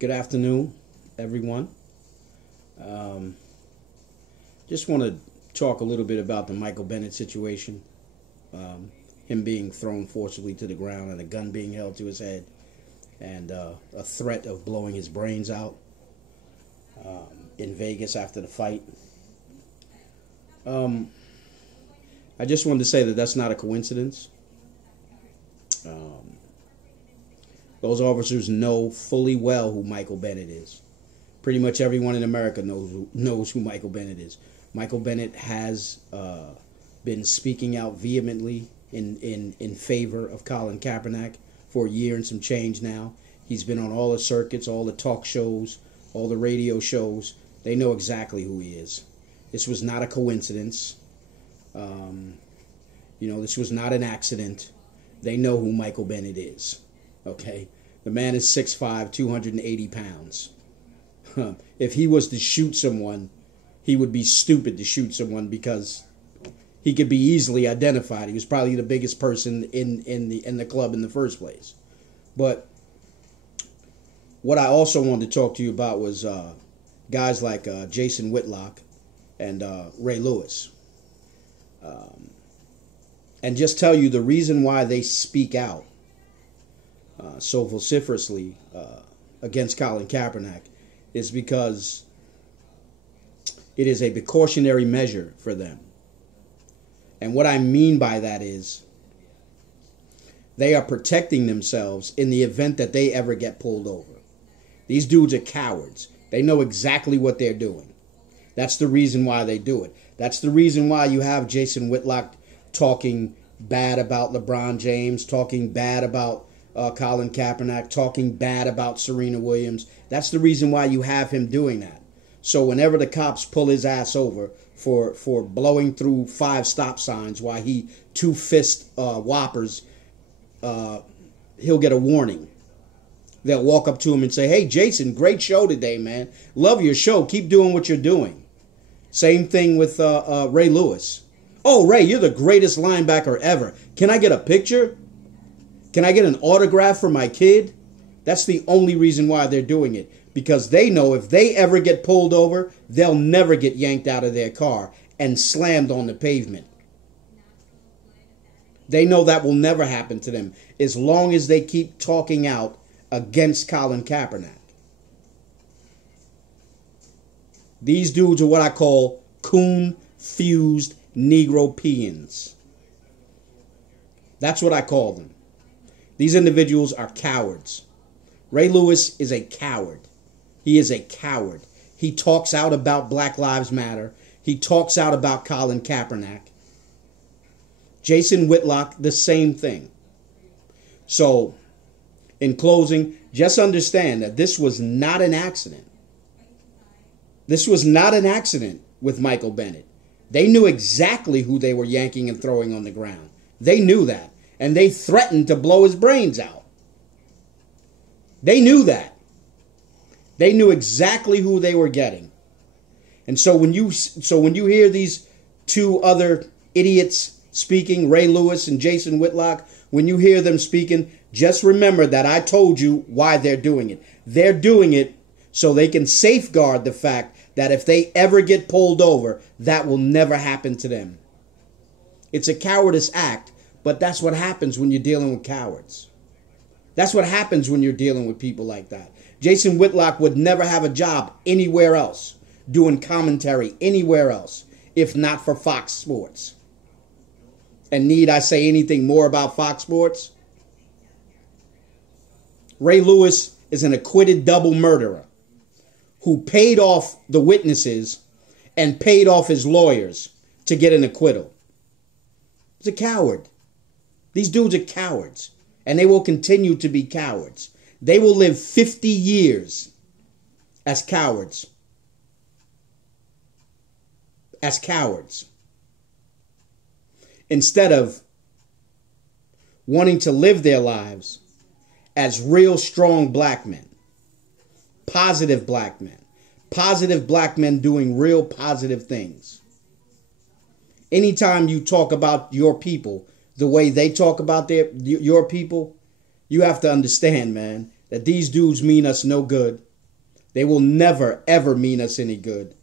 Good afternoon, everyone. Just want to talk a little bit about the Michael Bennett situation. Him being thrown forcibly to the ground and a gun being held to his head and a threat of blowing his brains out in Vegas after the fight. I just wanted to say that that's not a coincidence. Those officers know fully well who Michael Bennett is. Pretty much everyone in America knows who Michael Bennett is. Michael Bennett has been speaking out vehemently in favor of Colin Kaepernick for a year and some change now. He's been on all the circuits, all the talk shows, all the radio shows. They know exactly who he is. This was not a coincidence. This was not an accident. They know who Michael Bennett is. Okay? The man is 6'5", 280 pounds. If he was to shoot someone, he would be stupid to shoot someone because he could be easily identified. He was probably the biggest person in the club in the first place. But what I also wanted to talk to you about was guys like Jason Whitlock and Ray Lewis. And just tell you the reason why they speak out so vociferously against Colin Kaepernick is because it is a precautionary measure for them. And what I mean by that is they are protecting themselves in the event that they ever get pulled over. These dudes are cowards. They know exactly what they're doing. That's the reason why they do it. That's the reason why you have Jason Whitlock talking bad about LeBron James, talking bad about Colin Kaepernick, talking bad about Serena Williams. That's the reason why you have him doing that. So whenever the cops pull his ass over for blowing through 5 stop signs while he two-fist whoppers, he'll get a warning. They'll walk up to him and say, "Hey, Jason, great show today, man. Love your show. Keep doing what you're doing." Same thing with Ray Lewis. "Oh, Ray, you're the greatest linebacker ever. Can I get a picture? Can I get an autograph for my kid?" That's the only reason why they're doing it. Because they know if they ever get pulled over, they'll never get yanked out of their car and slammed on the pavement. They know that will never happen to them as long as they keep talking out against Colin Kaepernick. These dudes are what I call coon-fused Negro-peons. That's what I call them. These individuals are cowards. Ray Lewis is a coward. He is a coward. He talks out about Black Lives Matter. He talks out about Colin Kaepernick. Jason Whitlock, the same thing. So, in closing, just understand that this was not an accident. This was not an accident with Michael Bennett. They knew exactly who they were yanking and throwing on the ground. They knew that. And they threatened to blow his brains out. They knew that. They knew exactly who they were getting. And so when you hear these two other idiots speaking, Ray Lewis and Jason Whitlock, when you hear them speaking, just remember that I told you why they're doing it. They're doing it so they can safeguard the fact that if they ever get pulled over, that will never happen to them. It's a cowardice act, but that's what happens when you're dealing with cowards. That's what happens when you're dealing with people like that. Jason Whitlock would never have a job anywhere else, doing commentary anywhere else, if not for Fox Sports. And need I say anything more about Fox Sports? Ray Lewis is an acquitted double murderer who paid off the witnesses and paid off his lawyers to get an acquittal. He's a coward. These dudes are cowards, and they will continue to be cowards. They will live 50 years as cowards. As cowards. Instead of wanting to live their lives as real strong black men. Positive black men. Positive black men doing real positive things. Anytime you talk about your people the way they talk about your people, you have to understand, man, that these dudes mean us no good. They will never, ever mean us any good.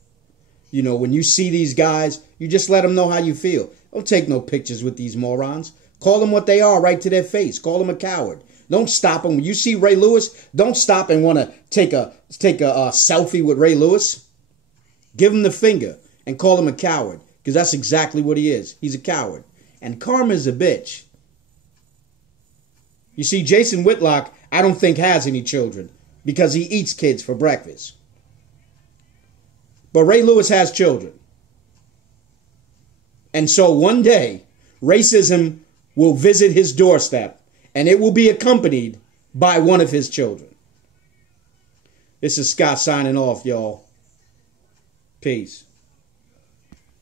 You know, when you see these guys, you just let them know how you feel. Don't take no pictures with these morons. Call them what they are right to their face. Call them a coward. Don't stop them. When you see Ray Lewis, don't stop and want to take a selfie with Ray Lewis. Give him the finger and call him a coward, because that's exactly what he is. He's a coward. And karma's a bitch. You see, Jason Whitlock, I don't think has any children because he eats kids for breakfast. But Ray Lewis has children. And so one day, racism will visit his doorstep, and it will be accompanied by one of his children. This is Scott signing off, y'all. Peace.